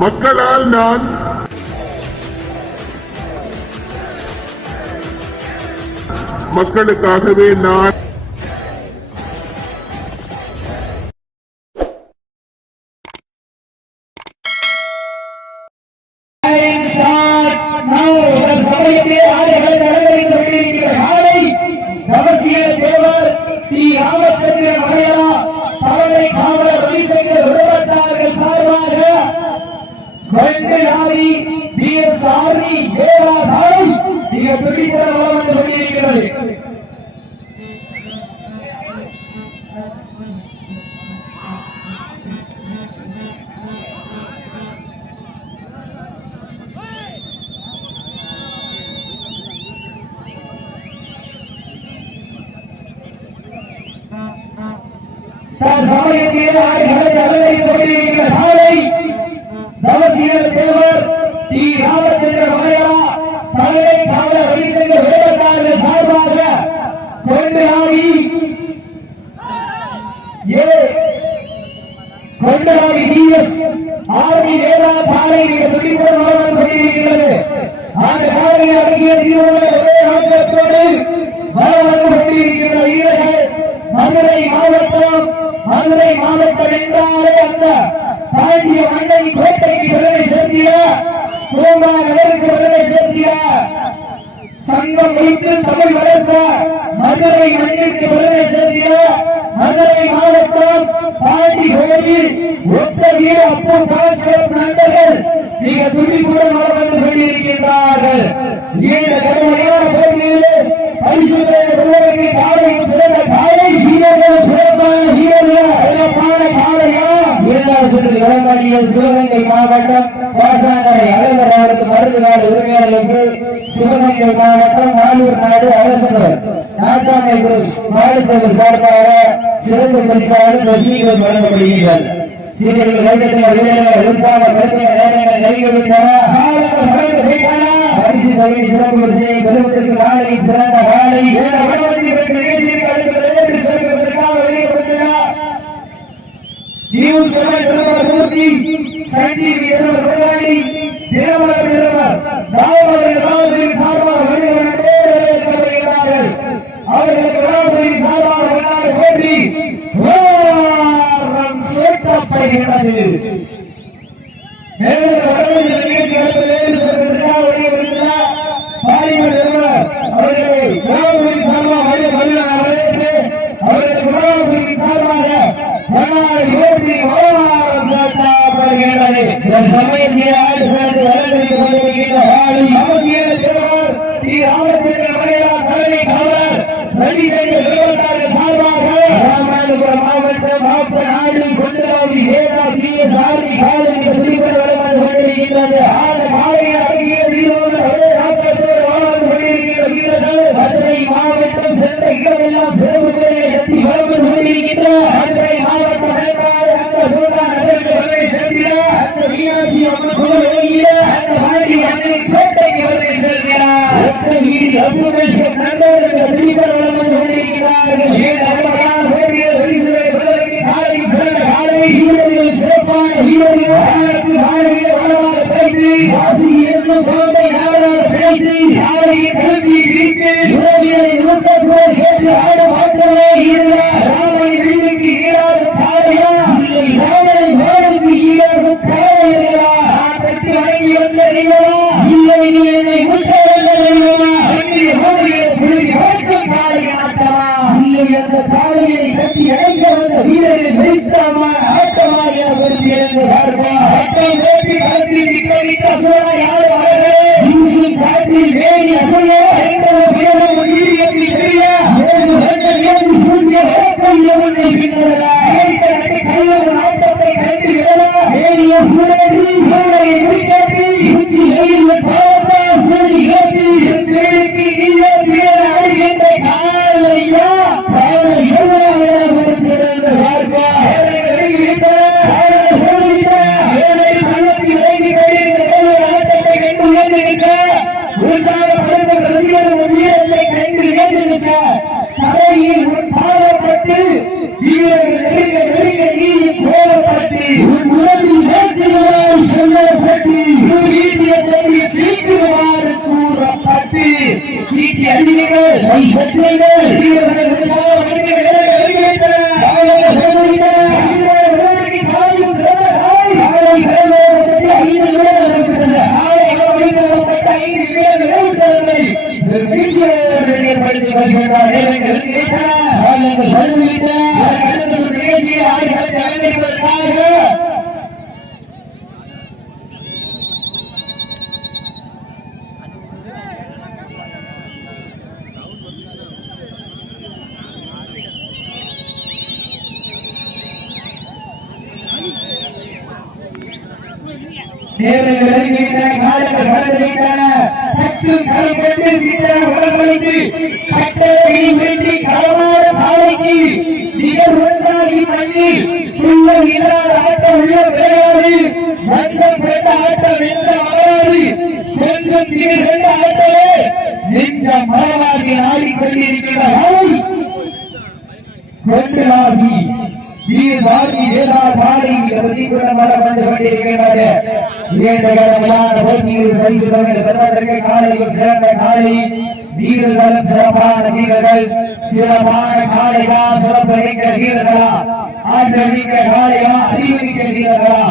மக்களால் நான் மக்களுக்காகவே நான் மதுரை மாவட்டம் என்றாலே அந்த பாண்டிய மன்னன் கோட்டைக்கு விருதை செலுத்திய பூங்கா நகருக்கு விருதை செலுத்திய சங்கம் வைத்து தமிழ் வளர்த்த மதுரை மண்ணிற்கு விருதை செலுத்திய மதுரை மாவட்டம் பாண்டி கோடி ஒத்த வீர அப்போ பாஸ்கர் நண்பர்கள் மிக துடிப்புடன் வளம் வந்து கொண்டிருக்கின்றார்கள். இந்த கடுமையான போட்டியிலே பரிசு பெறுவதற்கு காலையில் சிறந்த காலை வீரர்கள் சிறப்பான வீரர்கள் சிறப்பான காலையா இரண்டாவது சுற்றில் வழங்காடிய சிவகங்கை மாவட்டம் பாசனக்கரை அழகர் அவருக்கு மருந்து கால உரிமையாளர்களுக்கு சிவகங்கை மாவட்டம் நாளூர் நாடு அரசர் நாசாமை குரூப் மாநிலத்தின் சார்பாக சிறப்பு பரிசாக ரசீதுகள் வழங்கப்படுகிறார்கள். சீனியர்கள் கைதட்டினர் வீரர்கள் உற்சாகப்படுத்திய நேரங்கள் நெருங்கிவிட்டன. பரிசு பகுதி சிறப்பு பரிசை பெறுவதற்கு நாளையின் சிறந்த காலை நியூஸ் மூர்த்தி சைடி விருதாடி தேவமலர் நிறுவனர் தாமரை சார்பாக வருகிறார்கள். அவர்களுக்கு விழாவுகளின் சார்பாக விழாவை போற்றி சேர்க்கப்படுகிறது. மாவட்டம் சென்ற இடமெல்லாம் சிறப்பு பேரை எட்டி வளர்ந்து கொண்டிருக்கின்றார். மதுரை மாவட்டம் மீனாட்சி அம்மன் கோயில அந்த பாண்டி அண்ணன் கோட்டைக்கு வந்து செல்கிறார். நண்பர்கள் திருப்பி வளம் வந்து கொண்டிருக்கிறார்கள். சிறப்பான வீரர்கள் வளமாக பிழைத்து கோட்டை நாடாக பிழைத்து சாலையின் கல்வி பிரித்து ஏற்று ஆட மாற்றமே ராமனை வீடுக்கு ஈராக தாரையா இல்லை ராமனை நாடுக்கு ஈராக தாரையா கட்டி வணங்கி வந்த தெய்வமா இல்லை நீ என்னை முட்ட வந்த தெய்வமா என்னுடைய மோதியை புழுகி வணக்கம் தாரைய நாட்டமா இல்லை அந்த தாரையை கட்டி அழைக்க வந்த வீரர்களை வெறித்தமா ஆட்டமாக வருத்தி இழந்து பார்ப்பா ஆட்டம் ஓட்டி களத்தில் நிற்க சோழ யாரு வளரே இன்சும் காற்றில் வேணி அசைய எங்கள் வேதம் வீரியத்தில் தெரிய ஆட்டத்தை கண்டு விடலா வேணிய சுழற்றி ஆட்டத்தை கண்டு நேரங்கள் நெருங்கிவிட்டன, காலங்கள் கடந்துவிட்டன. தட்டு கை கொண்டு சீட்டான உலகளுக்கு கட்டளை உருட்டி களமாட காலைக்கு நிகழ் ஒன்றாகி பண்ணி துள்ளல் இல்லாத ஆட்டம் உள்ள விளையாடு. மஞ்சள் கொண்ட ஆட்டம் எந்த மகளாது கொஞ்சம் திமிர் கொண்ட ஆட்டமே நெஞ்ச மரவாதி ஆடிக்கொண்டிருக்கிறார்கள். கொண்டாகி வீரசாமி வேதா பாடி பிரதிகுணமாக வந்து கொண்டிருக்கிறது. இரண்டு போட்டியில் பரிசு பெறுவதற்கு காலையில் சிறந்த காலை வீரர்களும் சிறப்பான வீரர்கள். சிறப்பான காலையா, சிறப்பு மிக்க வீரர்களா, ஆற்றல் மிக்க காலையா, அறிவு மிக்க வீரர்களா,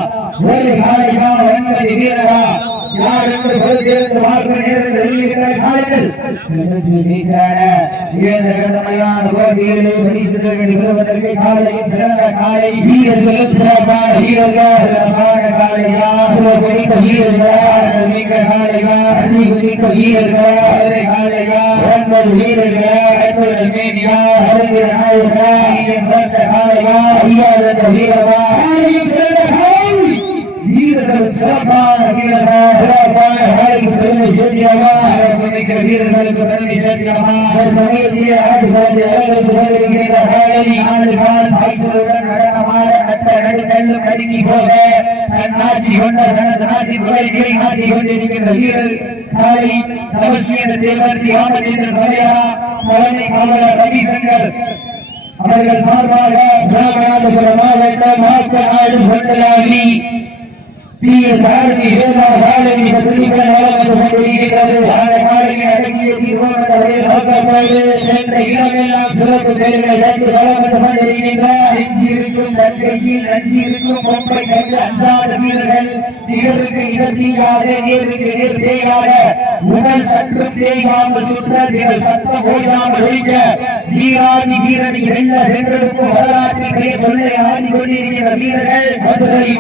ஒரு காலையா 9 வீரர்களா, யார் என்று பொறுத்திருந்து பார்க்க நேரங்கள் காலைகள் கடமையான போட்டிகளை பரிசு பெறுவதற்கு காலையில் சிறந்த காலை வீரர்களும் சிறப்பான வீரர்கள். சிறப்பான காலையா, சிறப்பு மிக்க வீரர்கள், மிக்க காலையா, அறிவு மிக்க வீரர்கள், காலையா 9 வீரர்கள், மீடியா அறிஞர் நாயகர் காலையா, ஐயாவது வீரவா, சிறந்த காலை வீரர்கள், சிறப்பான வீரர்கள், சிறப்பான காலைக்கு பெருமை சேர்த்தியவா, மிக்க வீரர்களுக்கு பெருமை சேர்த்தியவா. சமயத்தில் ஆடுகின்ற காலை ஆடுகால் பாய்ச்சலுடன் நடனமான நட்ட நடுக்கல்லும் நடுங்கி போக தன் ஆட்சி கொண்ட தனது நாட்டின் புகழ்களை மாற்றிக் கொண்டிருக்கின்ற வீரர் காலை தவசிய தேவர் ராமச்சந்திரன் மலையா தலைமை காவலர் ரவிசங்கர் அவர்கள் சார்பாக ராமநாதபுரம் மாவட்டம் மாப்பநாடு கொண்டலாகி சாரதி வேதா காலை அடங்கிய சென்ற இடமெல்லாம் சிறப்பு பேர்களை நெஞ்சிருக்கும் தற்கையில் நஞ்சிருக்கும் மும்பை கண்டு அஞ்சாத வீரர்கள் நிகருக்கு நிகர் தீயாக நேருக்கு நேர் தேயாக உடல் சற்று தேயாமல் சுற்ற திகழ் சத்தம் ஓடாமல் ஒழிக்க வீராதி வீரனை வெல்ல வென்றெடுக்கும் வரலாற்றின் பெயர் சொல்ல ஆடி கொண்டிருக்கிற வீரர்கள் மதுரை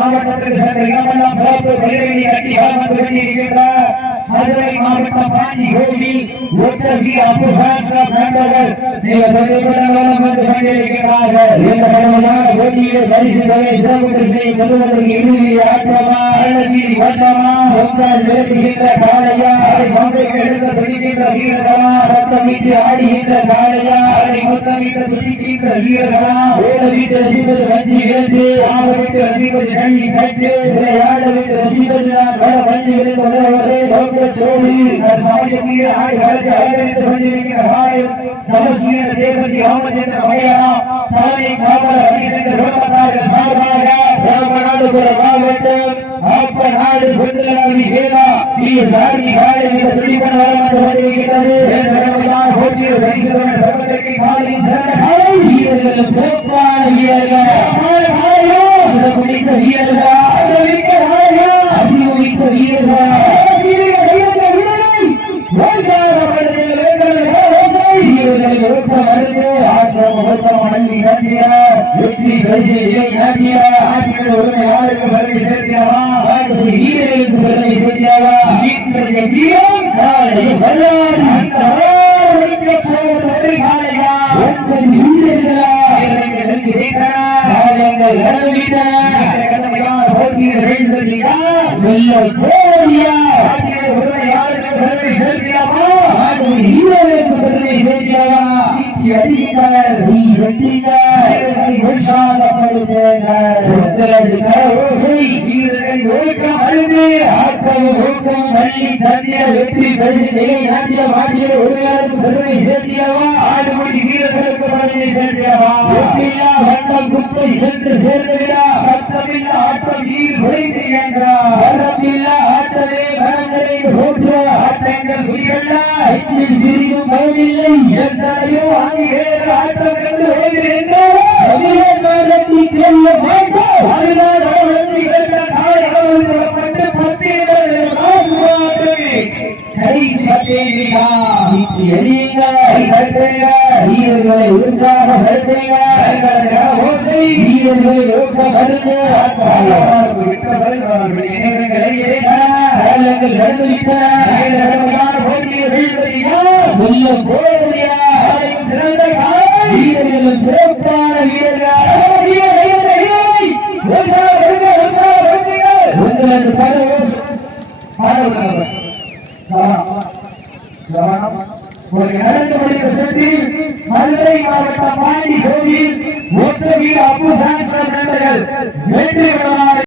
மாவட்டத்திற்கு சென்ற இடமெல்லாம் சிறப்பு பெயர்களை கட்டி வந்து கொண்டிருக்கிறார். மதுரை மாவட்டம் பாண்டி கோவில் ஒட்டகி அபுஹாசன் நண்பர்கள் மிக தொழில்நுட்பம் வந்து கொண்டிருக்கிறார்கள். இந்த கடமையான போட்டியில் பரிசுகளை சிறப்பு செய்ய பெறுவதற்கு இறுதி ஆட்டமா அல்லது ஓட்டமா ஒன்றால் விளக்குகின்ற காலையா, அதை மொன்றைக்கு எடுக்க துடிக்கின்ற வீரர்களா, சத்தமிட்டு ஆடுகின்ற காலையா, அதை முத்தமிட்டு துடிக்கின்ற வீரர்களா, ஓட விட்டு ரசிப்பது வஞ்சி வேண்டு, ஆட விட்டு ரசிப்பது சனி கட்டு, விளையாட விட்டு ரசிப்பது வஞ்சி வேண்டு தோழி சமயத்தில் ஆடி வளர்த்து அலங்கரித்துக் கொண்டிருக்கிற காலையில் தவசிய தேவதி ராமச்சந்திர மலையா தலைமை காவலர் ரவிசங்கர் ரோமத்தார்கள் சார்பாக ராமநாதபுரம் மாவட்டம் ஆப்பநாடு கொண்டலாவி வேதா சாரதி காலை மிக துடிப்பன வளம் வந்து கொண்டிருக்கிறது. போட்டியில் பரிசு பெறுவதற்கு காலையில் சிறந்த காலை வீரர்களும் சிறப்பான வீரர்கள், சிறப்பு மிக்க வீரர்கள், அறிவு மிக்க வீரர்கள், வெற்றி பரிசை நாட்டிய ஆட்சிகள் ஒருமை யாருக்கு பெருமை சேர்க்கிறவா, வீரர்களுக்கு பெருமை சேர்க்கிறவா, வீரம் காலை வல்லாறு அந்த காலையா வீரர்களா காலங்கள் இறந்துவிட்டன. கடமையான போட்டியில் வீழ்ந்ததியா வெள்ளை போடியா ஒருமை யாருக்கு பெருமை சேர்க்கிறவா, வீரர்களுக்கு பெருமை சேர்க்கிறவா, அடிகள் நீ வெட்டிகள் உற்சாகப்படுத்துங்கள் வீரர்கள் ஒழுக்கம் அழுது ஆட்டம் ஊக்கம் பள்ளி தந்திர வெற்றி பரிசு நிலை நாட்டிய மாட்டிய ஒருவருக்கு பெருமை சேர்த்தியவா, ஆடுமொழி வீரர்களுக்கு பெருமை சேர்த்தியவா, வெற்றியா வட்டம் குப்பை சென்று சேர்ந்துவிடா, சத்தமில்லா ஆட்டம் நீர் உழைத்து என்றார், வரமில்லா ஆட்டமே மனங்களை போற்ற ஆட்டங்கள் குறிகளா, ஐந்தில் சிறிதும் பயமில்லை எத்தனையோ ஆங்கிலேயர் ஆட்டம் கண்டு ஓய்ந்திருந்தார். செல்ல மாட்டோம் அதுதான் அவர்களுக்கு இரண்ட காலை அவர்களுக்கு பத்திரிகை கடைசி பத்திரிகா வீரர்களை உற்சாகப்படுத்துங்க, வீரர்களை ஊக்கப்படுத்து வீரர்களும் சிறப்பான வீரர்கள் மதுரை மாவட்டம் பாண்டி கோவில் ஒத்தகி அபு ஹாசன் நண்பர்கள்